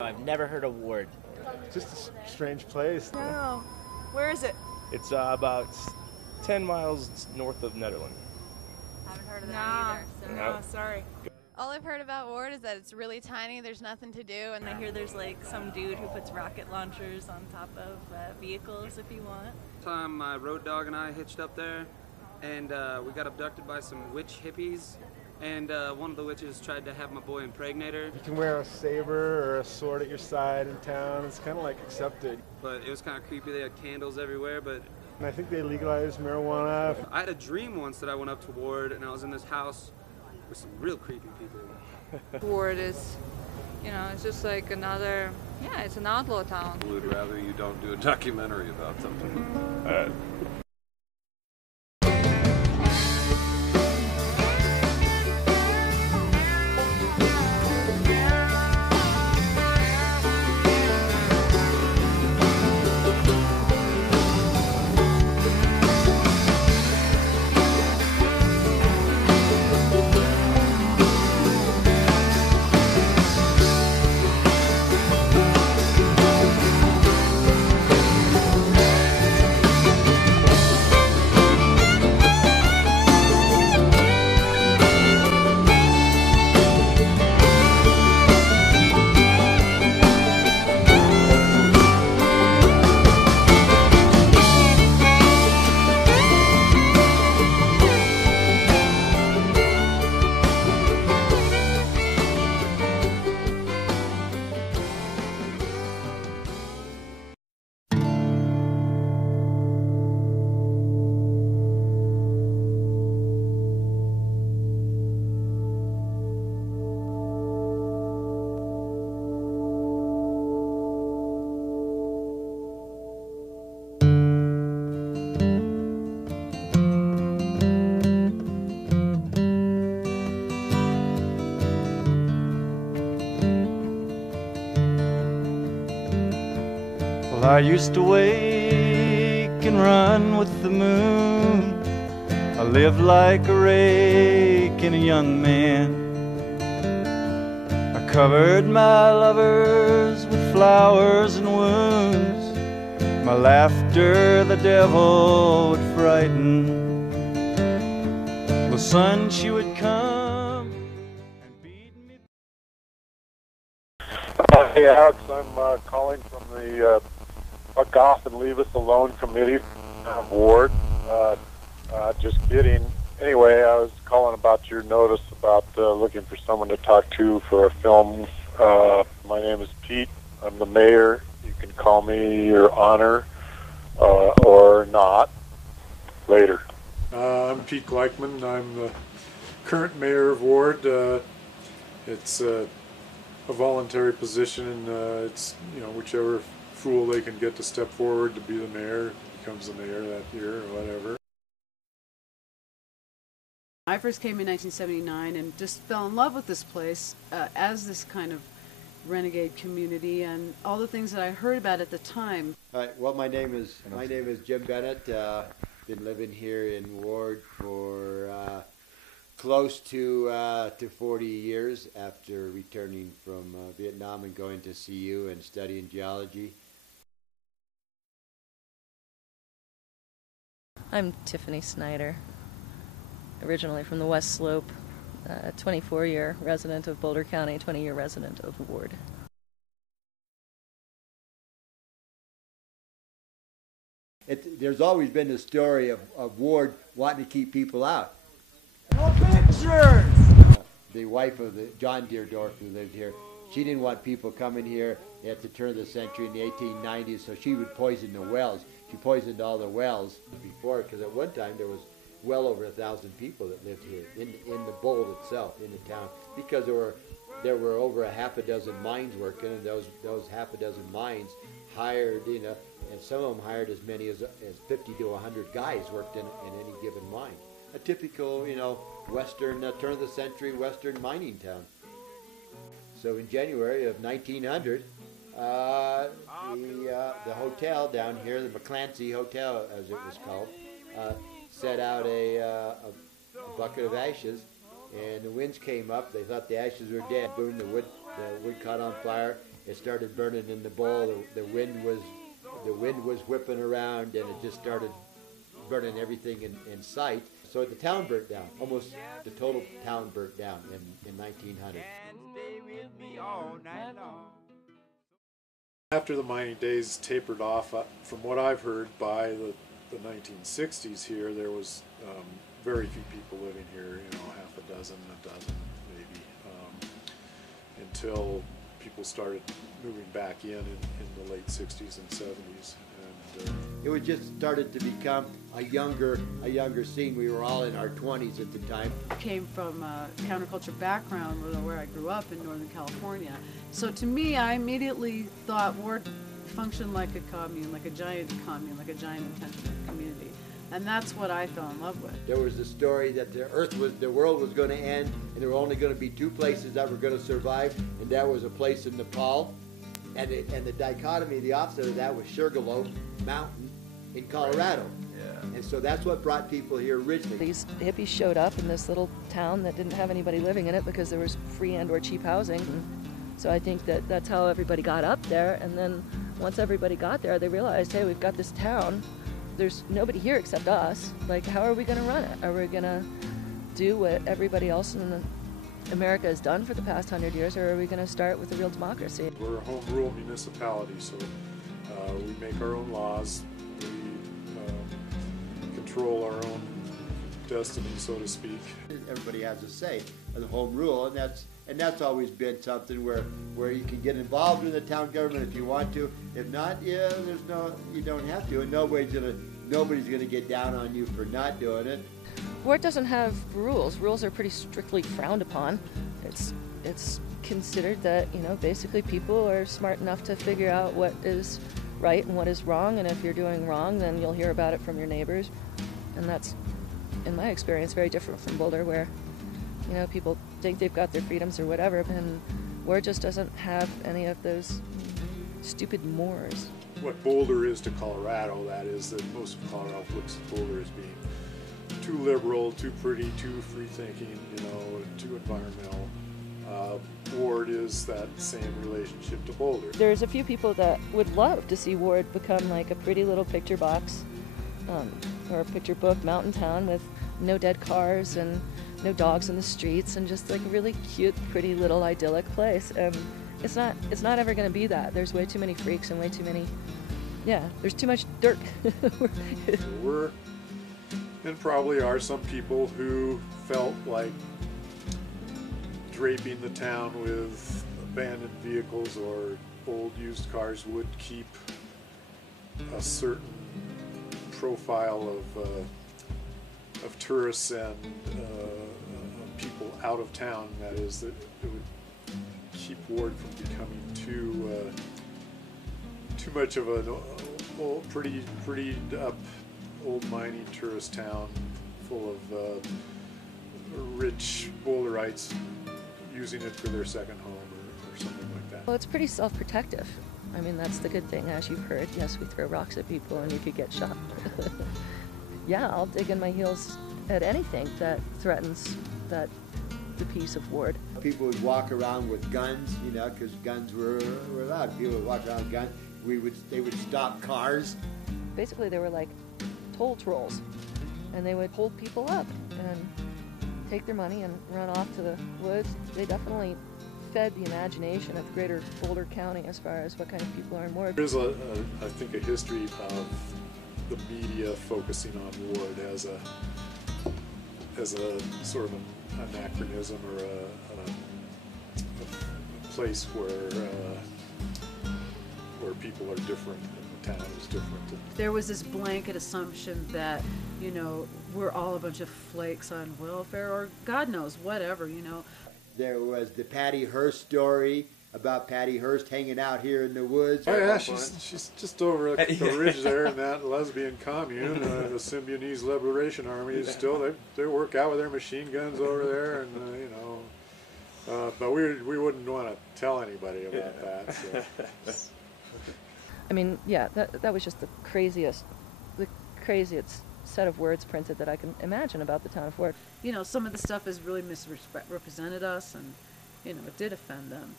I've never heard of Ward. Just a strange place. No. Where is it? It's about 10 miles north of Netherlands. Haven't heard of that either. No, sorry. All I've heard about Ward is that it's really tiny, there's nothing to do, and I hear there's like some dude who puts rocket launchers on top of vehicles if you want. Time my road dog and I hitched up there, and we got abducted by some witch hippies, and one of the witches tried to have my boy impregnate her. You can wear a saber or a sword at your side in town. It's kind of like accepted. But it was kind of creepy. They had candles everywhere, but... And I think they legalized marijuana. I had a dream once that I went up to Ward, and I was in this house with some real creepy people. Ward is, you know, it's just like another, it's an outlaw town. I would rather you don't do a documentary about something. Well, I used to wake and run with the moon. I lived like a rake and a young man. I covered my lovers with flowers and wounds. My laughter the devil would frighten. The sun she would come and beat me. Hey Alex, I'm calling from the Fuck Off and Leave Us Alone Committee Ward. Just kidding. Anyway, I was calling about your notice about looking for someone to talk to for a film. My name is Pete. I'm the mayor. You can call me Your Honor or not. Later. I'm Pete Gleichman. I'm the current mayor of Ward. It's a voluntary position, and it's, you know, whichever fool they can get to step forward to be the mayor becomes the mayor that year or whatever. I first came in 1979 and just fell in love with this place as this kind of renegade community and all the things that I heard about at the time. Well, my name is Jim Bennett. Been living here in Ward for close to 40 years after returning from Vietnam and going to CU and studying geology. I'm Tiffany Snyder, originally from the West Slope, 24-year resident of Boulder County, 20-year resident of Ward. There's always been the story of Ward wanting to keep people out. No pictures! The wife of John Deerdorf, who lived here, she didn't want people coming here at the turn of the century in the 1890s, so she would poison the wells. She poisoned all the wells before, because at one time there was well over 1,000 people that lived here in the bowl itself, in the town, because there were over a half a dozen mines working, and those half a dozen mines hired, you know, and some of them hired as many as 50 to 100 guys worked in any given mine. A typical, you know, western turn of the century western mining town. So in January of 1900, the hotel down here, the McClancy Hotel, as it was called, set out a bucket of ashes, and the winds came up. They thought the ashes were dead. Boom! The wood caught on fire. it started burning in the bowl. The wind was whipping around, and it just started burning everything in sight. So the town burnt down. Almost the total town burnt down in 1900. After the mining days tapered off, from what I've heard, by the 1960s here, there was very few people living here, half a dozen maybe, until people started moving back in the late 60s and 70s. And, it was just started to become a younger scene. We were all in our 20s at the time. I came from a counterculture background where I grew up in Northern California. So to me, I immediately thought Ward functioned like a commune, like a giant intentional community. And that's what I fell in love with. There was the story that the world was going to end, and there were only going to be two places that were going to survive, and that was a place in Nepal, and the dichotomy, the opposite of that was Sugarloaf Mountain in Colorado. Yeah. And so that's what brought people here originally. These hippies showed up in this little town that didn't have anybody living in it because there was free and or cheap housing. So I think that's how everybody got up there, and then once everybody got there, they realized, hey, we've got this town. There's nobody here except us. Like, how are we going to run it? Are we going to do what everybody else in America has done for the past 100 years, or are we going to start with a real democracy? We're a home rule municipality, so we make our own laws. We control our own destiny, so to speak. Everybody has a say in the home rule, and that's always been something where you can get involved in the town government if you want to. If not, you don't have to, and nobody's gonna get down on you for not doing it. Ward doesn't have rules. Rules are pretty strictly frowned upon. It's considered that, basically people are smart enough to figure out what is right and what is wrong, and if you're doing wrong, then you'll hear about it from your neighbors. And that's, in my experience, very different from Boulder, where people think they've got their freedoms or whatever, and Ward just doesn't have any of those stupid mores. What Boulder is to Colorado, that is that most of Colorado looks at Boulder as being too liberal, too pretty, too free-thinking, too environmental. Ward is that same relationship to Boulder. There's a few people that would love to see Ward become like a pretty little picture box or a picture book mountain town with no dead cars and no dogs in the streets, and just like a really cute, pretty little idyllic place. It's not ever going to be that. There's way too many freaks and way too many, there's too much dirt. We're, and probably are, some people who felt like draping the town with abandoned vehicles or old used cars would keep a certain profile of tourists and people out of town. That is, that it would keep Ward from becoming too much of a pretty up old mining tourist town full of rich Boulderites using it for their second home or something like that. Well, it's pretty self-protective. I mean, that's the good thing, as you've heard. Yes, we throw rocks at people and you could get shot. Yeah, I'll dig in my heels at anything that threatens the peace of Ward. People would walk around with guns, because guns were allowed. People would walk around with guns. They would stop cars. Basically, they were like toll trolls, and they would hold people up and take their money and run off to the woods. They definitely fed the imagination of greater Boulder County as far as what kind of people are in Ward. There's, I think, a history of the media focusing on Ward as a sort of an anachronism or a place where people are different and the town is different. There was this blanket assumption that, we're all a bunch of flakes on welfare or God knows, whatever, There was the Patty Hearst story about Patty Hearst hanging out here in the woods. Oh yeah, she's just over at the ridge there in that lesbian commune. The Symbionese Liberation Army is still, they work out with their machine guns over there, and but we wouldn't want to tell anybody about that. So. I mean, that was just the craziest set of words printed that I can imagine about the town of Ward. Some of the stuff has really misrepresented us, and, it did offend them.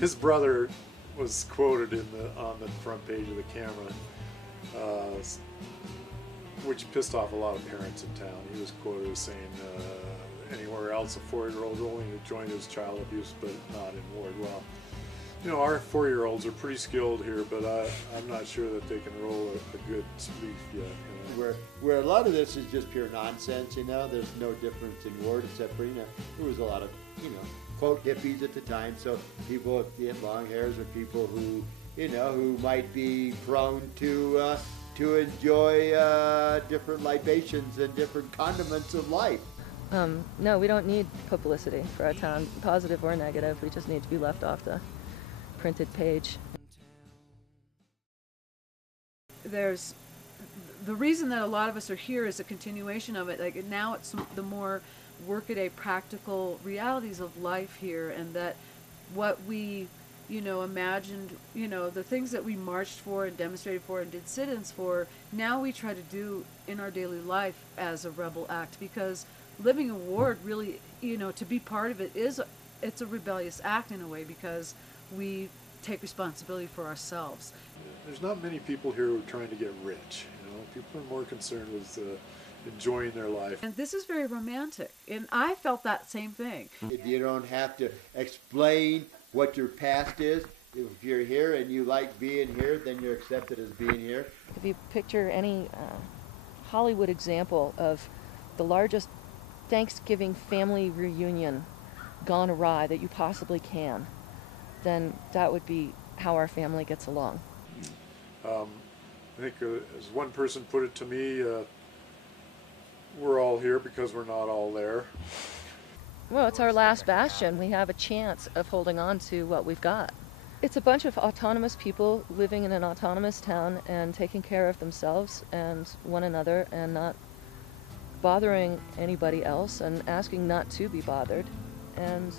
his brother was quoted on the front page of the camera, which pissed off a lot of parents in town. He was quoted as saying, anywhere else a 4-year-old only joined as child abuse, but not in Ward. Well, you know, our 4-year-olds are pretty skilled here, but I'm not sure that they can roll a good spleef yet. You know? Where a lot of this is just pure nonsense, you know. There's no difference in Ward except for, you know, there was a lot of, you know, quote hippies at the time, so people with long hairs are people who, you know, who might be prone to enjoy different libations and different condiments of life. No, we don't need publicity for our town, positive or negative. We just need to be left off the printed page. There's the reason that a lot of us are here is a continuation of it. Like now, it's the more workaday, practical realities of life here, and that what we, you know, imagined, you know, the things that we marched for and demonstrated for and did sit-ins for, now we try to do in our daily life as a rebel act, because living in Ward really, you know, to be part of it it's a rebellious act in a way, because we take responsibility for ourselves. There's not many people here who are trying to get rich. You know, people are more concerned with enjoying their life. And this is very romantic, and I felt that same thing. If you don't have to explain what your past is, if you're here and you like being here, then you're accepted as being here. If you picture any Hollywood example of the largest Thanksgiving family reunion gone awry that you possibly can, then that would be how our family gets along. I think as one person put it to me, we're all here because we're not all there. Well, it's our last bastion. We have a chance of holding on to what we've got. It's a bunch of autonomous people living in an autonomous town and taking care of themselves and one another and not bothering anybody else and asking not to be bothered and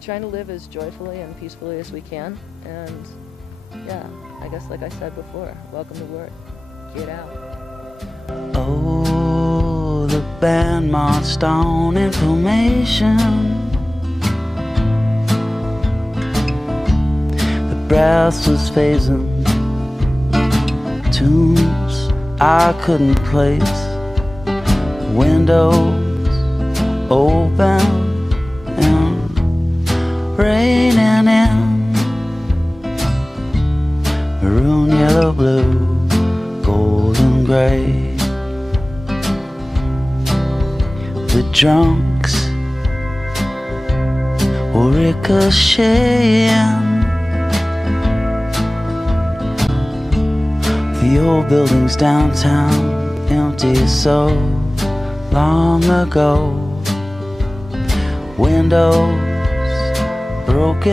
trying to live as joyfully and peacefully as we can. And yeah, I guess like I said before, welcome to work. Get out. Oh, the band marched on in formation. The brass was phasing tunes I couldn't place. Windows open and raining in. Maroon, yellow, blue, golden gray. The drunks were ricocheting. The old buildings downtown empty so long ago. Windows broken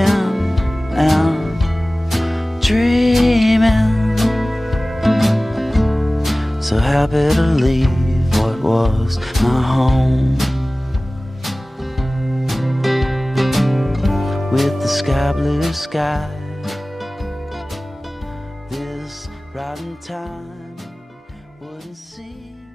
and dreaming. So happy to leave what was my home, with the sky blue sky. This riding time wouldn't seem